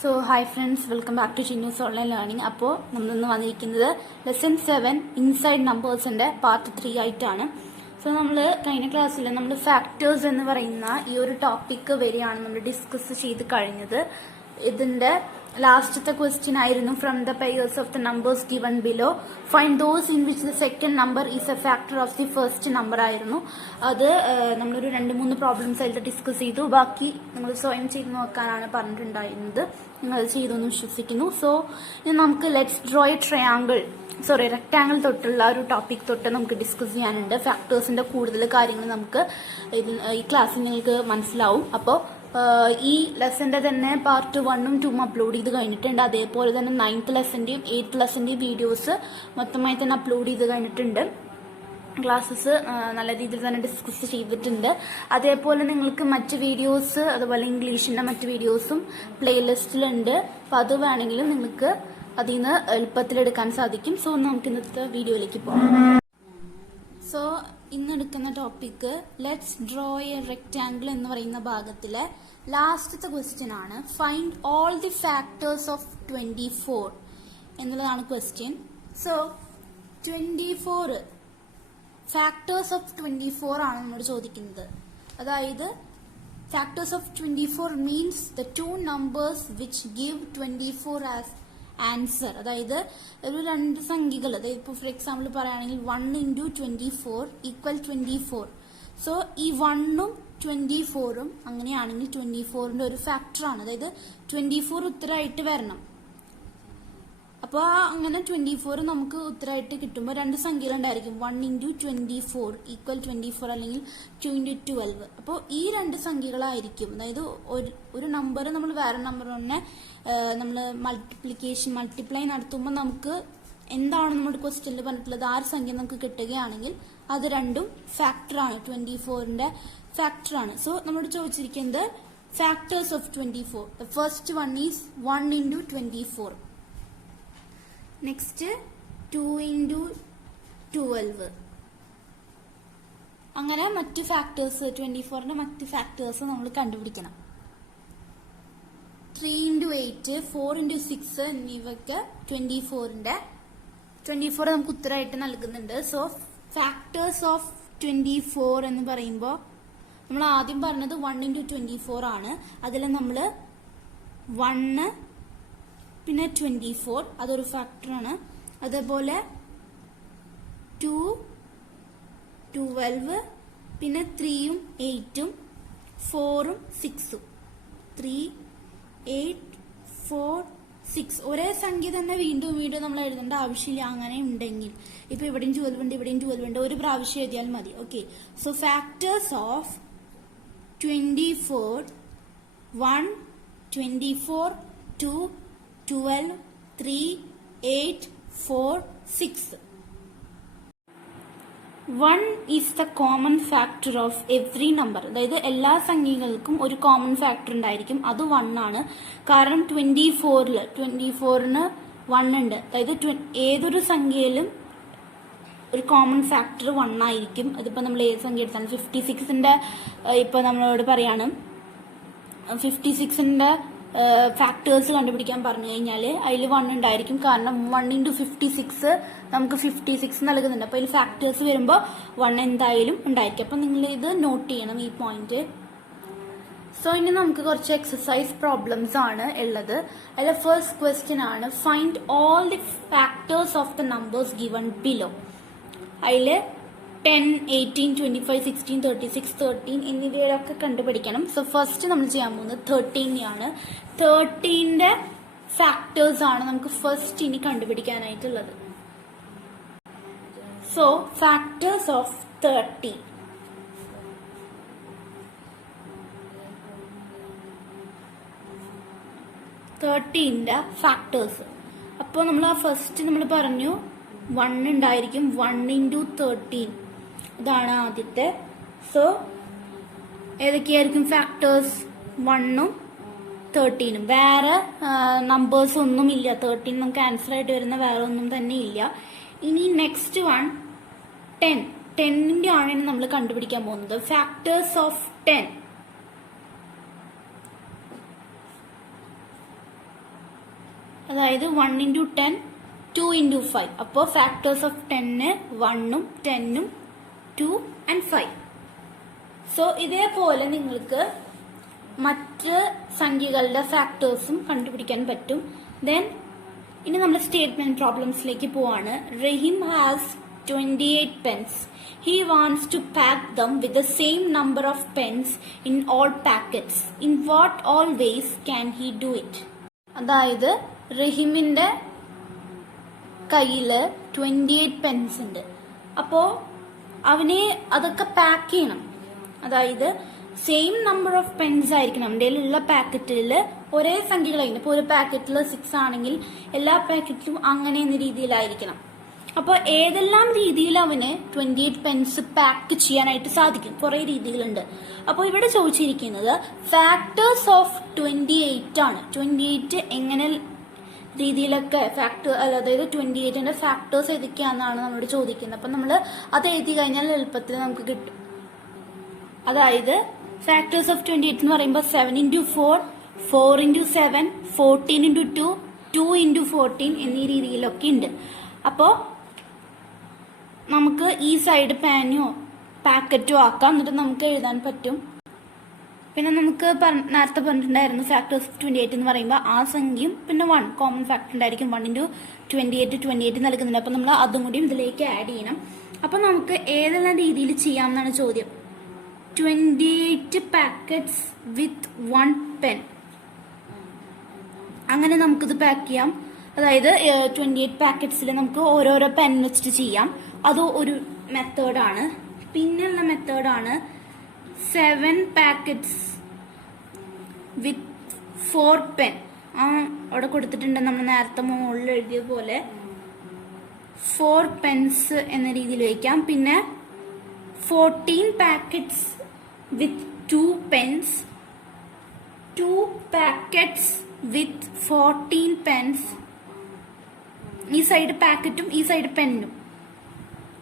So hi friends, welcome back to Chinus Online Learning. അപ്പോൾ നമ്മളിന്ന് വന്നിരിക്കുന്നത് ലെസൺ 7 ഇൻസൈഡ് നമ്പേഴ്സിന്റെ പാർട്ട് 3 ആയിട്ടാണ്. സോ നമ്മൾ കഴിഞ്ഞ ക്ലാസ്സിൽ നമ്മൾ ഫാക്ടേഴ്സ് എന്ന് പറയുന്ന ഈ ഒരു ടോപ്പിക് വരെയാണ് നമ്മൾ ഡിസ്കസ് ചെയ്ത് കഴിഞ്ഞത്. ഇതിന്റെ ലാസ്റ്റത്തെ ക്വസ്റ്റ്യൻ ആയിരുന്നു from the pairs of the numbers given below find those in which the second number is a factor of the first number ആയിരുന്നു. അത് നമ്മളൊരു 2-3 പ്രോബ്ലംസ് ആയിട്ട് ഡിസ്കസ് ചെയ്തു. ബാക്കി നമ്മൾ സ്വയം ചെയ്ത് നോക്കാനാണ് പറഞ്ഞിട്ടുണ്ടായിരുന്നത്. നിങ്ങൾ അത് ചെയ്തു എന്ന് വിശ്വസിക്കുന്നു. സോ ഇനി നമുക്ക് ലെറ്റ്സ് ഡ്രോ എ റെക്ടാങ്കിൾ തൊട്ടുള്ള ഒരു ടോപ്പിക് തൊട്ട് നമുക്ക് ഡിസ്കസ് ചെയ്യാനുണ്ട്. ഫാക്ടേഴ്സിന്റെ കൂടുതൽ കാര്യങ്ങൾ നമുക്ക് ഈ ക്ലാസ്സിൽ നിങ്ങൾക്ക് മനസ്സിലാവും. അപ്പോൾ ഈ ലെസന്റെ തന്നെ പാർട്ട് 1ഉം 2ഉം അപ്ലോഡ് ചെയ്ത് കഴിഞ്ഞിട്ടുണ്ട്. അതേപോലെ തന്നെ 9th ലെസന്റെയും 8th ലെസന്റെയും വീഡിയോസ് മൊത്തമായി തന്നെ അപ്ലോഡ് ചെയ്ത് കഴിഞ്ഞിട്ടുണ്ട്. ക്ലാസ്സസ് നല്ല രീതിയിൽ തന്നെ ഡിസ്കസ് ചെയ്തിട്ടുണ്ട്. അതേപോലെ നിങ്ങൾക്ക് മറ്റ് വീഡിയോസ്, അതുപോലെ ഇംഗ്ലീഷിന്റെ മറ്റ് വീഡിയോസും പ്ലേലിസ്റ്റിലുണ്ട്. അപ്പൊ അത് വേണമെങ്കിലും നിങ്ങൾക്ക് അതിൽ നിന്ന് എളുപ്പത്തിലെടുക്കാൻ സാധിക്കും. സോ നമുക്ക് ഇന്നത്തെ വീഡിയോയിലേക്ക് പോകാം. സോ ഇന്നെടുക്കുന്ന topic let's draw a rectangle എന്ന് പറയുന്ന ഭാഗത്തിലെ ലാസ്റ്റത്തെ ക്വസ്റ്റ്യൻ ആണ്. Find all the factors of 24 എന്നുള്ളതാണ് ക്വസ്റ്റ്യൻ. സോ 24 ഫാക്ടേഴ്സ് ഓഫ് 24 ആണ് നമ്മൾ ചോദിക്കുന്നത്. അതായത് factors of 24 means the 2 numbers which give 24 as answer. അതായത് ഒരു 2 സംഖ്യകൾ, അതായത് ഇപ്പോൾ ഫോർ എക്സാമ്പിൾ പറയുകയാണെങ്കിൽ 1 × 24 ഈക്വൽ 24. സോ ഈ 1ഉം 24ഉം അങ്ങനെയാണെങ്കിൽ 24ന്റെ ഒരു ഫാക്ടറാണ്. അതായത് 24 ഉത്തരമായിട്ട് വരണം. അപ്പോൾ അങ്ങനെ 24 നമുക്ക് ഉത്തരമായിട്ട് കിട്ടുമ്പോൾ 2 സംഖ്യകൾ ഉണ്ടായിരിക്കും. 1 × 24 ഈക്വൽ 24 അല്ലെങ്കിൽ 2 × 12. അപ്പോൾ ഈ 2 സംഖ്യകളായിരിക്കും. അതായത് ഒരു നമ്പർ നമ്മൾ വേറെ നമ്പറിനെ നമ്മൾ മൾട്ടിപ്ലൈ നടത്തുമ്പോൾ നമുക്ക് എന്താണ് നമ്മുടെ ക്വസ്റ്റ്യനിൽ പറഞ്ഞിട്ടുള്ളത്, ആ സംഖ്യ നമുക്ക് കിട്ടുകയാണെങ്കിൽ അത് രണ്ടും ഫാക്ടറാണ്, 24ന്റെ ഫാക്ടറാണ്. സോ നമ്മളോട് ചോദിച്ചിരിക്കുന്നത് factors of 24. The first one is 1 × 24. Next 2 × 12. അങ്ങനെ മറ്റ് ഫാക്ടേഴ്സ് 24ന്റെ മറ്റ് ഫാക്ടേഴ്സ് നമ്മൾ കണ്ടുപിടിക്കണം. 3 × 8, 4 × 6 എന്നിവയ്ക്ക് 24 നമുക്ക് ഉത്തരമായിട്ട് നൽകുന്നുണ്ട്. സോ ഫാക്ടേഴ്സ് ഓഫ് 24 എന്ന് പറയുമ്പോൾ നമ്മൾ ആദ്യം പറഞ്ഞത് 1 × 24 ആണ്. അതിൽ നമ്മൾ 1 പിന്നെ 24 അതൊരു ഫാക്ടറാണ്. അതേപോലെ 2, 12 പിന്നെ 3ഉം 8ഉം 4ഉം 6ഉം 3, 8, 4, 6 ഒരേ സംഖ്യ തന്നെ വീണ്ടും നമ്മൾ എഴുതേണ്ട ആവശ്യമില്ല. അങ്ങനെ ഉണ്ടെങ്കിൽ ഇപ്പൊ ഇവിടെയും 12 ഉണ്ട്, ഇവിടെയും 12 ഉണ്ട്, ഒരു പ്രാവശ്യം എഴുതിയാൽ മതി. Okay. So factors of 24, 1, 24, 2, 12, 3, 8, 4, 6. 1 is the common factor of every number. അതായത് എല്ലാ സംഖ്യകൾക്കും ഒരു കോമൺ ഫാക്ടർ ഉണ്ടായിരിക്കും. അത് 1 ആണ്. കാരണം 24ന് 1 ഉണ്ട്. അതായത് ഏതൊരു സംഖ്യയിലും ഒരു കോമൺ ഫാക്ടർ 1 ആയിരിക്കും. അതിപ്പോ നമ്മൾ ഏത് സംഖ്യ എടുത്താലും 56ന്റെ ഇപ്പൊ നമ്മളോട് പറയാണ് 56ന്റെ ഫാക്ടേഴ്സ് കണ്ടുപിടിക്കാൻ പറഞ്ഞു കഴിഞ്ഞാൽ അതിൽ 1 ഉണ്ടായിരിക്കും. കാരണം 1 × 56 നമുക്ക് 56 നൽകുന്നുണ്ട്. അപ്പൊ അതിൽ ഫാക്ടേഴ്സ് വരുമ്പോൾ 1 എന്തായാലും ഉണ്ടായിരിക്കും. അപ്പൊ നിങ്ങൾ ഇത് നോട്ട് ചെയ്യണം, ഈ പോയിന്റ്. സോ ഇനി നമുക്ക് കുറച്ച് എക്സസൈസ് പ്രോബ്ലംസ് ആണ് ഉള്ളത്. അതിൽ ഫസ്റ്റ് ക്വസ്റ്റ്യൻ ആണ് find all the factors of the numbers given below. അതിൽ 10, 18, 25, 16, 36, 13 എന്നിവയൊക്കെ കണ്ടുപിടിക്കണം. സോ ഫസ്റ്റ് നമ്മൾ ചെയ്യാൻ പോകുന്നത് 13 ആണ്. 13ന്റെ ഫാക്ടേഴ്സ് ആണ് നമുക്ക് ഫസ്റ്റ് ഇനി കണ്ടുപിടിക്കാനായിട്ടുള്ളത്. So factors of 30. ന്റെ ഫാക്ടേഴ്സ്. അപ്പോൾ നമ്മൾ ഫസ്റ്റ് നമ്മൾ പറഞ്ഞു 1 ഉണ്ടായിരിക്കും. 1 × 13 ഇതാണ് ആദ്യത്തെ. സോ ഏതൊക്കെയായിരിക്കും ഫാക്ടേഴ്സ്? 1ഉം 13ഉം. വേറെ നമ്പേഴ്സ് ഒന്നും ഇല്ല. 13 നമുക്ക് ആൻസർ ആയിട്ട് വരുന്ന വേറെ ഒന്നും തന്നെ ഇല്ല. ഇനി നെക്സ്റ്റ് വൺ 10ന്റെ ആണ് നമ്മൾ കണ്ടുപിടിക്കാൻ പോകുന്നത്. Factors of 10. അതായത് 1 into 10 2 into 5. അപ്പോൾ ഫാക്ടേഴ്സ് ഓഫ് 10 1ഉം 10ഉം 2 and 5. സോ ഇതേപോലെ നിങ്ങൾക്ക് മറ്റ് സംഖ്യകളുടെ ഫാക്ടേഴ്സും കണ്ടുപിടിക്കാൻ പറ്റും. ദെൻ ഇനി നമ്മൾ സ്റ്റേറ്റ്മെന്റ് പ്രോബ്ലംസിലേക്ക് പോവാണ്. റഹീം has 28 pens. He wants to pack them with the same number of pens in all packets. In what all ways can he do it? അതായത് റഹീമിന്റെ കയ്യില് 28 പെൻസ് ഉണ്ട്. അപ്പോ അവനെ അതൊക്കെ പാക്ക് ചെയ്യണം. അതായത് സെയിം നമ്പർ ഓഫ് പെൻസ് ആയിരിക്കണം അവൻ്റെ ഉള്ള പാക്കറ്റിൽ ഒരേ സംഖ്യകളായിരിക്കും. ഇപ്പോൾ ഒരു പാക്കറ്റിൽ 6 ആണെങ്കിൽ എല്ലാ പാക്കറ്റിലും അങ്ങനെ എന്ന രീതിയിലായിരിക്കണം. അപ്പോൾ ഏതെല്ലാം രീതിയിൽ അവന് 28 പെൻസ് പാക്ക് ചെയ്യാനായിട്ട് സാധിക്കും? കുറെ രീതികളുണ്ട്. അപ്പോൾ ഇവിടെ ചോദിച്ചിരിക്കുന്നത് ഫാക്ടേഴ്സ് ഓഫ് 28 ആണ്. 28 എങ്ങനെ രീതിയിലൊക്കെ അതായത് 28ന്റെ ഫാക്ടേഴ്സ് ഏതൊക്കെയാണെന്നാണ് നമ്മളോട് ചോദിക്കുന്നത്. അപ്പം നമ്മൾ അത് എഴുതി കഴിഞ്ഞാൽ എളുപ്പത്തിൽ നമുക്ക് കിട്ടും. അതായത് ഫാക്ടേഴ്സ് ഓഫ് 28 എന്ന് പറയുമ്പോൾ 7 into 4, 4 into 7, 14 into 2, 2 into 14 എന്നീ രീതിയിലൊക്കെ ഉണ്ട്. അപ്പോൾ നമുക്ക് ഈ സൈഡ് പാനോ പാക്കറ്റോ ആക്കാം, എന്നിട്ട് നമുക്ക് എഴുതാൻ പറ്റും. പിന്നെ നമുക്ക് നേരത്തെ പറഞ്ഞിട്ടുണ്ടായിരുന്നു ഫാക്ടേഴ്സ് ഓഫ് 28 എന്ന് പറയുമ്പോൾ ആ സംഖ്യയും പിന്നെ 1 കോമൺ ഫാക്ടർ ഉണ്ടായിരിക്കും. 1 into 28 നൽകുന്നുണ്ട്. അപ്പം നമ്മൾ അതും കൂടി ഇതിലേക്ക് ആഡ് ചെയ്യണം. അപ്പം നമുക്ക് ഏതെല്ലാം രീതിയിൽ ചെയ്യാമെന്നാണ് ചോദ്യം. 28 packets with 1 pen. അങ്ങനെ നമുക്കിത് പാക്ക് ചെയ്യാം. അതായത് 28 പാക്കറ്റ്സിൽ നമുക്ക് ഓരോരോ പെൻ വെച്ചിട്ട് ചെയ്യാം. അത് ഒരു മെത്തേഡാണ്. പിന്നെയുള്ള മെത്തേഡാണ് 7 packets with 4 pen. അവിടെ കൊടുത്തിട്ടുണ്ട് നമ്മൾ നേരത്തെ മുകളിൽ എഴുതിയ പോലെ 4 പെൻസ് എന്ന രീതിയിൽ വയ്ക്കാം. പിന്നെ 14 packets with 2 pens, 2 packets with 14 pens. ഈ സൈഡ് പാക്കറ്റും ഈ സൈഡ് പെന്നും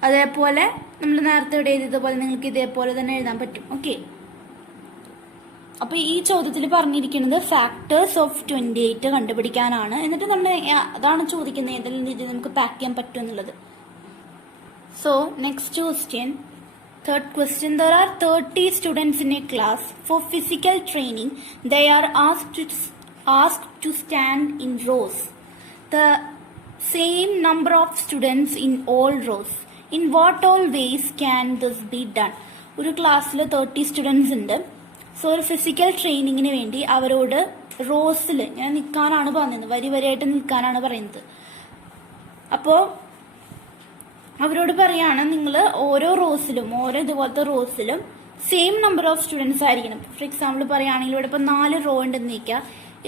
അതേപോലെ നമ്മൾ നേരത്തെ ഇവിടെ എഴുതിയതുപോലെ നിങ്ങൾക്ക് ഇതേപോലെ തന്നെ എഴുതാൻ പറ്റും. ഓക്കെ, അപ്പൊ ഈ ചോദ്യത്തിൽ പറഞ്ഞിരിക്കുന്നത് ഫാക്ടേഴ്സ് ഓഫ് 28 കണ്ടുപിടിക്കാനാണ്. എന്നിട്ട് നമ്മൾ അതാണ് ചോദിക്കുന്നത് ഏതെങ്കിലും രീതിയിൽ നമുക്ക് പാക്ക് ചെയ്യാൻ പറ്റും എന്നുള്ളത്. So next question, third question. There are 30 students in a class. For physical training, they are asked to stand in rows. The same number of students in all rows. In what all ways can this be done? ഒരു ക്ലാസ്സിൽ 30 students ഉണ്ട്. So ഒരു physical ട്രെയിനിങ്ങിന് വേണ്ടി അവരോട് റോസിൽ ഇങ്ങനെ നിൽക്കാനാണ് പറയുന്നത്, വരിയായിട്ട് നിൽക്കാനാണ് പറയുന്നത്. അപ്പോൾ അവരോട് പറയാണ് നിങ്ങൾ ഓരോ റോസിലും ഓരോ ഇതുപോലത്തെ റോസിലും സെയിം നമ്പർ ഓഫ് സ്റ്റുഡൻസ് ആയിരിക്കണം. ഫോർ എക്സാമ്പിൾ പറയുകയാണെങ്കിൽ ഇവിടെ ഇപ്പം 4 റോ ഉണ്ടെന്ന് നിൽക്കുക.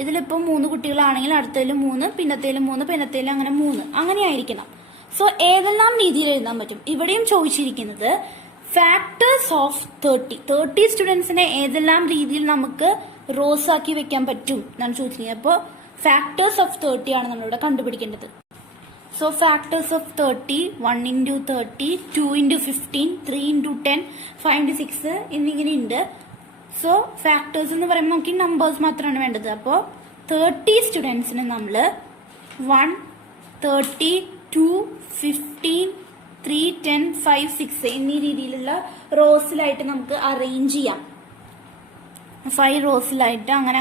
ഇതിലിപ്പോൾ 3 കുട്ടികളാണെങ്കിൽ അടുത്തതിൽ 3, പിന്നത്തേലും 3, പിന്നത്തേലും അങ്ങനെ 3 അങ്ങനെ ആയിരിക്കണം. സോ ഏതെല്ലാം രീതിയിൽ എഴുതാൻ പറ്റും? ഇവിടെയും ചോദിച്ചിരിക്കുന്നത് ഫാക്ടേഴ്സ് ഓഫ് 30 സ്റ്റുഡൻസിനെ ഏതെല്ലാം രീതിയിൽ നമുക്ക് റോസ് ആക്കി വെക്കാൻ പറ്റും എന്നാണ് ചോദിച്ചിരിക്കുന്നത്. അപ്പോൾ ഫാക്ടേഴ്സ് ഓഫ് 30 ആണ് നമ്മളിവിടെ കണ്ടുപിടിക്കേണ്ടത്. So factors of 30, 1 into 30, 2 into 15, 3 into 10, 5 into 6 എന്നിങ്ങനെ ഉണ്ട്. സോ ഫാക്ടേഴ്സ് എന്ന് പറയുമ്പോൾ നമുക്ക് നമ്പേഴ്സ് മാത്രമാണ് വേണ്ടത്. അപ്പോൾ 30 സ്റ്റുഡൻസിന് നമ്മൾ 1, 30, 2, 15, 3, 10, 5, 6 എന്നീ രീതിയിലുള്ള റോസിലായിട്ട് നമുക്ക് അറേഞ്ച് ചെയ്യാം. 5 റോസിലായിട്ട് അങ്ങനെ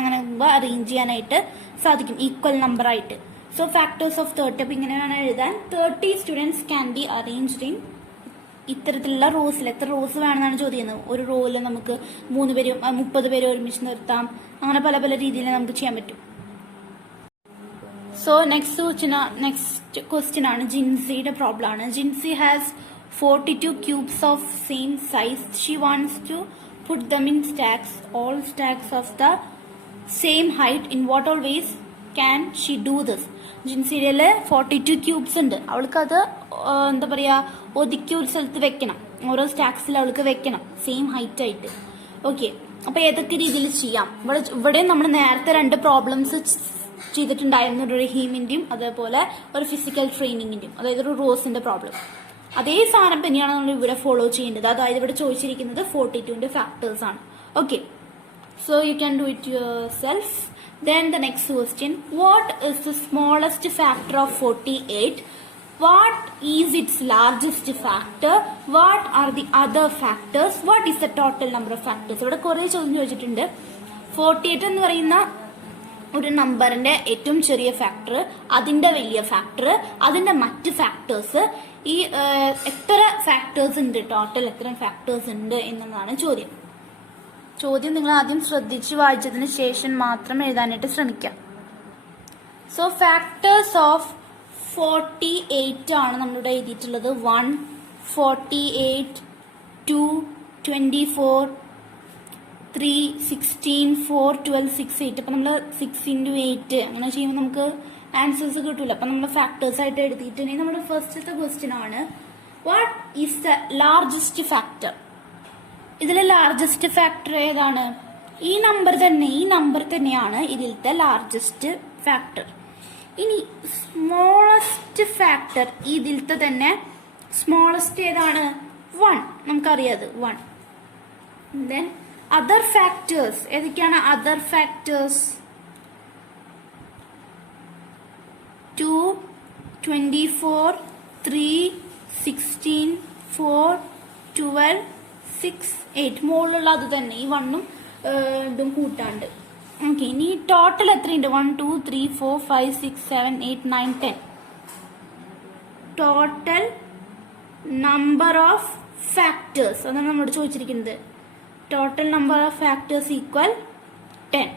അറേഞ്ച് ചെയ്യാനായിട്ട് സാധിക്കും, ഈക്വൽ നമ്പർ ആയിട്ട്. സോ ഫാക്ടേഴ്സ് ഓഫ് 30 അപ്പൊ ഇങ്ങനെയാണ് എഴുതാൻ. 30 students can be arranged in ഇത്തരത്തിലുള്ള റോസിൽ. എത്ര റോസ് വേണമെന്നാണ് ചോദിക്കുന്നത്. ഒരു റോയിൽ നമുക്ക് 3 പേര് 30 പേര് ഒരുമിച്ച് നിർത്താം. അങ്ങനെ പല രീതിയിൽ നമുക്ക് ചെയ്യാൻ പറ്റും. സോ നെക്സ്റ്റ് ക്വസ്റ്റ്യൻ ആണ് ജിൻസിയുടെ പ്രോബ്ലം ആണ്. Jincy has 42 cubes of same size. She wants to put them in stacks, all stacks of the same height. In what all ways can she do this? ജിൻസിയുടെ 42 ക്യൂബ്സ് ഉണ്ട്. അവൾക്കത് എന്താ പറയാ ഒതുക്കി ഒരു സ്ഥലത്ത് വെക്കണം. ഓരോ സ്റ്റാക്സിൽ അവൾക്ക് വെക്കണം സെയിം ഹൈറ്റ് ആയിട്ട്. ഓക്കെ, അപ്പൊ ഏതൊക്കെ രീതിയിൽ ചെയ്യാം? ഇവിടെ നമ്മൾ നേരത്തെ 2 പ്രോബ്ലംസ് ചെയ്തിട്ടുണ്ടായിരുന്നു, ഒരു റഹീമിന്റെയും അതേപോലെ ഒരു ഫിസിക്കൽ ട്രെയിനിങ്ങിന്റെയും, അതായത് ഒരു റോസിന്റെ പ്രോബ്ലം. അതേ സാധനം തന്നെയാണ് നമ്മൾ ഇവിടെ ഫോളോ ചെയ്യേണ്ടത്. അതായത് ഇവിടെ ചോദിച്ചിരിക്കുന്നത് 42ന്റെ ഫാക്ടേഴ്സ് ആണ്. Okay, So you can do it yourself. Then the next question, what is the smallest factor of 48? What is its largest factor? What are the other factors? What is the total number of factors? ഇവിടെ കുറേ ചോദ്യം ചോദിച്ചിട്ടുണ്ട്. 48 എന്ന് പറയുന്ന ഒരു നമ്പറിന്റെ ഏറ്റവും ചെറിയ ഫാക്ടർ, അതിന്റെ വലിയ ഫാക്ടർ, അതിന്റെ മറ്റ് ഫാക്ടേഴ്സ്, ഈ എത്ര ഫാക്ടേഴ്സ് ഉണ്ട്, ടോട്ടൽ എത്ര ഫാക്ടേഴ്സ് ഉണ്ട് എന്നതാണ് ചോദ്യം. ചോദ്യം നിങ്ങൾ ആദ്യം ശ്രദ്ധിച്ച് വായിച്ചതിന് ശേഷം മാത്രം എഴുതാനായിട്ട് ശ്രമിക്കാം. സോ ഫാക്ടേഴ്സ് ഓഫ് 48 ആണ് നമ്മളിവിടെ എഴുതിയിട്ടുള്ളത്. 1, 48, 2, 24, 3, 16, 4, 12, 6, 8. അപ്പം നമ്മൾ 6 into 8 അങ്ങനെ ചെയ്യുമ്പോൾ നമുക്ക് ആൻസേഴ്സ് കിട്ടൂല. അപ്പം നമ്മൾ ഫാക്ടേഴ്സ് ആയിട്ട് എഴുതിയിട്ടുണ്ടെങ്കിൽ നമ്മുടെ ഫസ്റ്റത്തെ ക്വസ്റ്റ്യൻ ആണ്, what is the largest factor? ഇതിലെ ലാർജസ്റ്റ് ഫാക്ടർ ഏതാണ്? ഈ നമ്പർ തന്നെയാണ് ഇതിലത്തെ ലാർജസ്റ്റ് ഫാക്ടർ. ഇനി സ്മോളസ്റ്റ് ഫാക്ടർ, ഇതിലത്തെ തന്നെ സ്മോളസ്റ്റ് ഏതാണ്? 1. നമുക്കറിയാത് 1. ദെൻ അതർ ഫാക്ടേഴ്സ് ഏതൊക്കെയാണ്? Other factors 2, 24, 3, 16, 4, 12, 6, 8. മുകളിലുള്ള അത് തന്നെ, ഈ 1ഉം ഇതും കൂട്ടാണ്ട്. ഓക്കെ, ഇനി ടോട്ടൽ എത്രയുണ്ട്? 1, 2, 3, 4, 5, 6, 7, 8, 9, 10. ടോട്ടൽ നമ്പർ ഓഫ് ഫാക്ടേഴ്സ് അതാണ് നമ്മളോട് ചോദിച്ചിരിക്കുന്നത്. Total number of factors equal 10.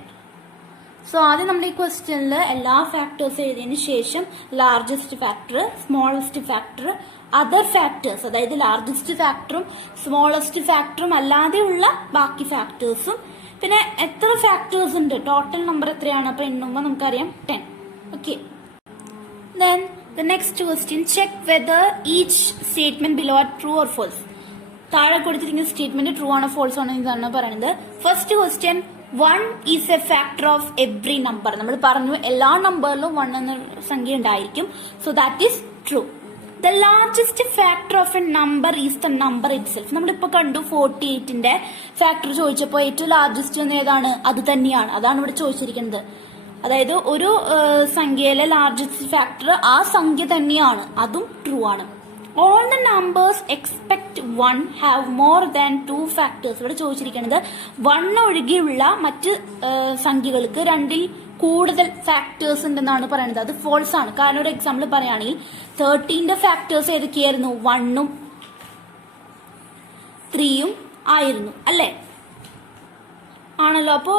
So ആദ്യം നമ്മുടെ ഈ ക്വസ്റ്റ്യനിൽ എല്ലാ ഫാക്ടേഴ്സ് എഴുതിയതിനു ശേഷം largest factor, smallest factor, other factors, അതായത് ലാർജസ്റ്റ് ഫാക്ടറും സ്മോളസ്റ്റ് ഫാക്ടറും അല്ലാതെയുള്ള ബാക്കി ഫാക്ടേഴ്സും, പിന്നെ എത്ര ഫാക്ടേഴ്സ് ഉണ്ട്, ടോട്ടൽ നമ്പർ എത്രയാണ്, അപ്പൊ എണ്ണുമ്പോൾ നമുക്കറിയാം 10. Okay, then the next question, check whether each statement below are true or false. താഴെ കൊടുത്തിരിക്കുന്ന സ്റ്റേറ്റ്മെന്റ് ട്രൂ ആണോ ഫോൾസ് ആണോ എന്നാണ് പറയുന്നത്. First question, 1 is a factor of every number. നമ്മൾ പറഞ്ഞു എല്ലാ നമ്പറിലും 1 എന്ന സംഖ്യ ഉണ്ടായിരിക്കും. So that is true. The largest factor of a number is the number itself. നമ്മളിപ്പോ കണ്ടു 48ന്റെ ഫാക്ടർ ചോദിച്ചപ്പോൾ ഏറ്റവും ലാർജസ്റ്റ് എന്ന് ഏതാണ്? അത് തന്നെയാണ്. അതാണ് ഇവിടെ ചോദിച്ചിരിക്കുന്നത്. അതായത് ഒരു സംഖ്യയിലെ ലാർജസ്റ്റ് ഫാക്ടർ ആ സംഖ്യ തന്നെയാണ്, അതും ട്രൂ ആണ്. All the numbers except 1 have more than 2 factors. ഇവിടെ ചോദിച്ചിരിക്കുന്നത് 1 ഒഴികെയുള്ള മറ്റ് സംഖ്യകൾക്ക് 2ൽ കൂടുതൽ ഫാക്ടേഴ്സ് ഉണ്ടെന്നാണ് പറയുന്നത്. അത് ഫോൾസ് ആണ്. കാരണം ഒരു എക്സാമ്പിൾ പറയുകയാണെങ്കിൽ 13ന്റെ ഫാക്ടേഴ്സ് ഏതൊക്കെയായിരുന്നു? 1ഉം 3ഉം ആയിരുന്നു, അല്ലേ? ആണല്ലോ. അപ്പോ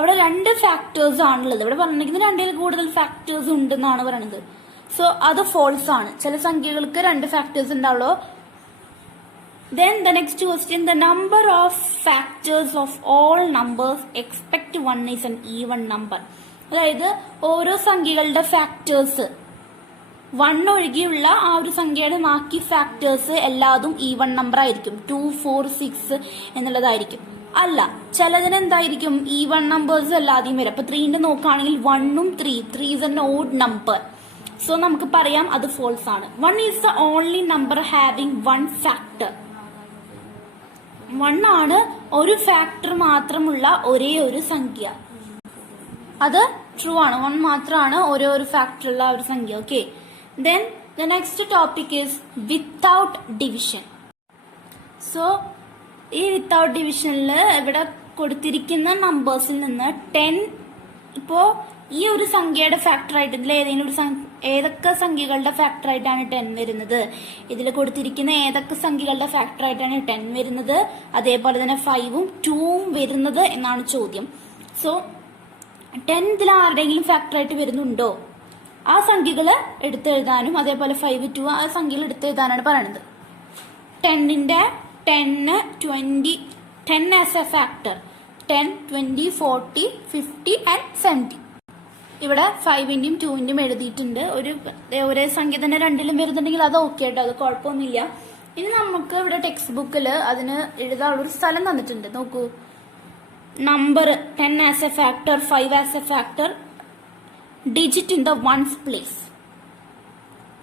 അവിടെ 2 ഫാക്ടേഴ്സ് ആണുള്ളത്. ഇവിടെ പറഞ്ഞിരിക്കുന്നത് 2ൽ കൂടുതൽ ഫാക്ടേഴ്സ് ഉണ്ടെന്നാണ് പറയുന്നത്. സോ അത് ഫോൾസ് ആണ്. ചില സംഖ്യകൾക്ക് 2 ഫാക്ടേഴ്സ് ഉണ്ടാവുള്ളൂ. Then the next question, the number of factors of all numbers expect 1 is N even number. അതായത് ഓരോ സംഖ്യകളുടെ ഫാക്ടേഴ്സ് 1 ഒഴികെയുള്ള ആ ഒരു സംഖ്യയുടെ ബാക്കി ഫാക്ടേഴ്സ് എല്ലാതും ഈവൺ നമ്പർ ആയിരിക്കും. 2, 4, 6 എന്നുള്ളതായിരിക്കും. അല്ല, ചിലതിന് എന്തായിരിക്കും? ഈവൺ നമ്പേഴ്സ് അല്ലാതെയും വരും. അപ്പൊ 3ന്റെ നോക്കുകയാണെങ്കിൽ 1ഉം 3 is an odd number. So നമുക്ക് പറയാം അത് ഫോൾസ് ആണ്. 1 is the only number having 1 factor. 1 ആണ് ഒരു ഫാക്ടർ മാത്രമുള്ള ഒരേ ഒരു സംഖ്യ. അത് ട്രൂ ആണ്. 1 മാത്രമാണ് ഒരേ ഒരു ഫാക്ടർ ഉള്ള ഒരു സംഖ്യ. Okay, then the next topic is without division. So ഈ വിത്തൗട്ട് ഡിവിഷനിൽ ഇവിടെ കൊടുത്തിരിക്കുന്ന നമ്പേഴ്സിൽ നിന്ന് 10, ഇപ്പോ ഈ ഒരു സംഖ്യയുടെ ഫാക്ടർ ആയിട്ട് ഇതിൽ ഏതൊക്കെ സംഖ്യകളുടെ ഫാക്ടർ ആയിട്ടാണ് 10 വരുന്നത്, ഇതിൽ കൊടുത്തിരിക്കുന്ന ഏതൊക്കെ സംഖ്യകളുടെ ഫാക്ടർ ആയിട്ടാണ് 10 വരുന്നത്, അതേപോലെ തന്നെ 5ഉം 2ഉം വരുന്നത് എന്നാണ് ചോദ്യം. സോ 10 ഇതിൽ ആരുടെയെങ്കിലും ഫാക്ടർ ആയിട്ട് വരുന്നുണ്ടോ? ആ സംഖ്യകള് എടുത്തെഴുതാനും അതേപോലെ 5, 2 ആ സംഖ്യകൾ എടുത്തെഴുതാനാണ് പറയുന്നത്. 10ന്റെ 10, 20, 10 ആസ് എ ഫാക്ടർ 10, 20, 40, 50 ആൻഡ് 70. ഇവിടെ 5ന്റെയും 2ന്റെയും എഴുതിയിട്ടുണ്ട്. ഒരേ സംഖ്യ തന്നെ 2ലും വരുന്നുണ്ടെങ്കിൽ അത് ഓക്കെ ആട്ടോ, അത് കുഴപ്പമൊന്നുമില്ല. ഇനി നമുക്ക് ഇവിടെ ടെക്സ്റ്റ് ബുക്കിൽ അതിന് എഴുതാനുള്ള ഒരു സ്ഥലം തന്നിട്ടുണ്ട്. നോക്കൂ, number 10 as A factor, 5 as A factor, digit in the ones place.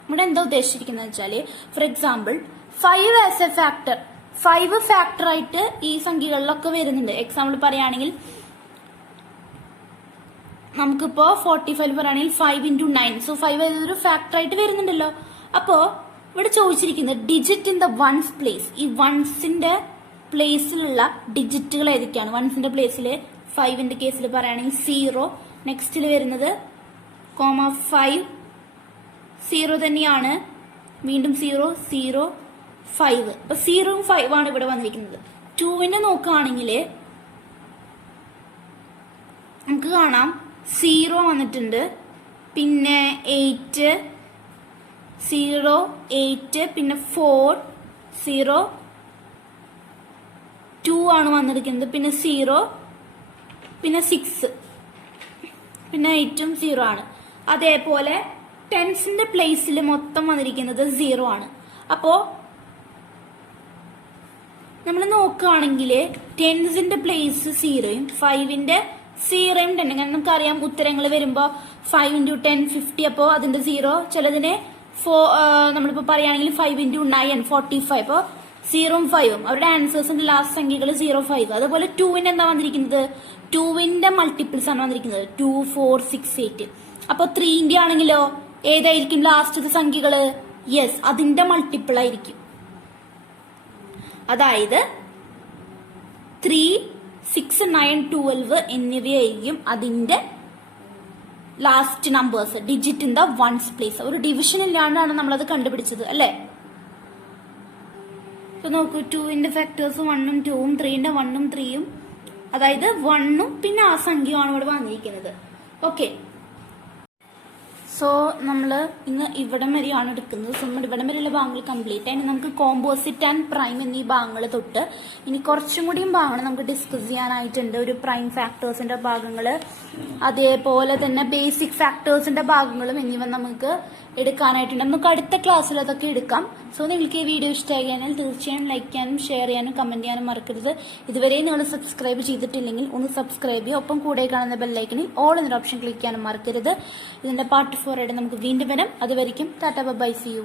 ഇവിടെ എന്താ ഉദ്ദേശിച്ചിരിക്കുന്നത് വെച്ചാല്, for example 5 as A factor, 5 ഫാക്ടറായിട്ട് ഈ സംഖ്യകളിലൊക്കെ വരുന്നുണ്ട്. എക്സാമ്പിൾ പറയുകയാണെങ്കിൽ നമുക്കിപ്പോ 45 പറയുകയാണെങ്കിൽ 5 into 9. സോ 5 ഇതൊരു ഫാക്ടറായിട്ട് വരുന്നുണ്ടല്ലോ. അപ്പോ ഇവിടെ ചോദിച്ചിരിക്കുന്നത് digit in the ones place. ഈ വൺസിന്റെ പ്ലേസിലുള്ള ഡിജിറ്റുകൾ ഏതൊക്കെയാണ്? വൺസിന്റെ പ്ലേസിൽ 5ന്റെ കേസിൽ പറയുകയാണെങ്കിൽ 0, നെക്സ്റ്റിൽ വരുന്നത് 5 0 തന്നെയാണ്, വീണ്ടും 0 0 5. അപ്പൊ 0 5 ആണ് ഇവിടെ വന്നിരിക്കുന്നത്. 2ന്റെ നോക്കുകയാണെങ്കിൽ നമുക്ക് കാണാം 0 വന്നിട്ടുണ്ട്, പിന്നെ 8 0 8, പിന്നെ 4 0 2 ആണ് വന്നിരിക്കുന്നത്, പിന്നെ 0 പിന്നെ 6 പിന്നെ 8ഉം 0 ആണ്. അതേപോലെ ടെൻസിന്റെ പ്ലേസിൽ മൊത്തം വന്നിരിക്കുന്നത് 0 ആണ്. അപ്പോ നമ്മൾ നോക്കുകയാണെങ്കിൽ ടെൻസിന്റെ പ്ലേസ് 0യും 5ന്റെ 0യും 10. കാരണം നമുക്കറിയാം ഉത്തരങ്ങൾ വരുമ്പോ 5 into 10 50. അപ്പോ അതിന്റെ 0 ചിലതിന് നമ്മളിപ്പോ പറയുകയാണെങ്കിൽ 5 into 9 45. അപ്പോ 0ഉം 5ഉം അവരുടെ ആൻസേഴ്സിന്റെ ലാസ്റ്റ് സംഖ്യകൾ 0 5. അതുപോലെ 2ന് എന്താ വന്നിരിക്കുന്നത്? 2ന്റെ മൾട്ടിപ്പിൾസ് ആണ് വന്നിരിക്കുന്നത് 2 4 6 8. അപ്പൊ 3ന്റെ ആണെങ്കിലോ ഏതായിരിക്കും ലാസ്റ്റത്തെ സംഖ്യകള്? യെസ്, അതിന്റെ മൾട്ടിപ്പിൾ ആയിരിക്കും. അതായത് 3 6 9 12 എന്നിവയായിരിക്കും അതിന്റെ last numbers, digit in the ones place. ഒരു ഡിവിഷൻ ഇല്ലാണ്ടാണ് നമ്മളത് കണ്ടുപിടിച്ചത് അല്ലെ? ഇപ്പൊ നോക്കൂ, 2ന്റെ ഫാക്ടേഴ്സ് 1ഉം 2ഉം, 3ന്റെ 1ഉം 3ഉം, അതായത് 1ഉം പിന്നെ ആ സംഖ്യയാണ് ഇവിടെ വന്നിരിക്കുന്നത്. ഓക്കെ, സോ നമ്മൾ ഇന്ന് ഇവിടം വരെയാണ് എടുക്കുന്നത്. സോ നമ്മൾ ഇവിടം വരെയുള്ള ഭാഗങ്ങൾ കംപ്ലീറ്റ് ആയി. നമുക്ക് കോമ്പോസിറ്റ് ആൻഡ് പ്രൈം എന്നീ ഭാഗങ്ങൾ തൊട്ട് ഇനി കുറച്ചും കൂടിയും ഭാഗങ്ങൾ നമുക്ക് ഡിസ്കസ് ചെയ്യാനായിട്ടുണ്ട്. ഒരു പ്രൈം ഫാക്ടേഴ്സിന്റെ ഭാഗങ്ങൾ, അതേപോലെ തന്നെ ബേസിക് ഫാക്ടേഴ്സിന്റെ ഭാഗങ്ങളും എന്നിവ നമുക്ക് എടുക്കാനായിട്ടുണ്ട്. നമുക്ക് അടുത്ത ക്ലാസ്സിൽ അതൊക്കെ എടുക്കാം. സോ നിങ്ങൾക്ക് ഈ വീഡിയോ ഇഷ്ടമായാൽ തീർച്ചയായും ലൈക്ക് ചെയ്യാനും ഷെയർ ചെയ്യാനും കമന്റ് ചെയ്യാനും മറക്കരുത്. ഇതുവരെ നിങ്ങൾ സബ്സ്ക്രൈബ് ചെയ്തിട്ടില്ലെങ്കിൽ ഒന്ന് സബ്സ്ക്രൈബ് ചെയ്യുക. ഒപ്പം കൂടെ കാണുന്ന ബെല്ലൈക്കണിൽ ഓൾ എന്നൊരു ഓപ്ഷൻ ക്ലിക്ക് ചെയ്യാനും മറക്കരുത്. ഇതിന്റെ പാർട്ട് 4 ആയിട്ട് നമുക്ക് വീണ്ടും വരാം. അതുവരെയും ടാറ്റ ബൈ, സീ യു.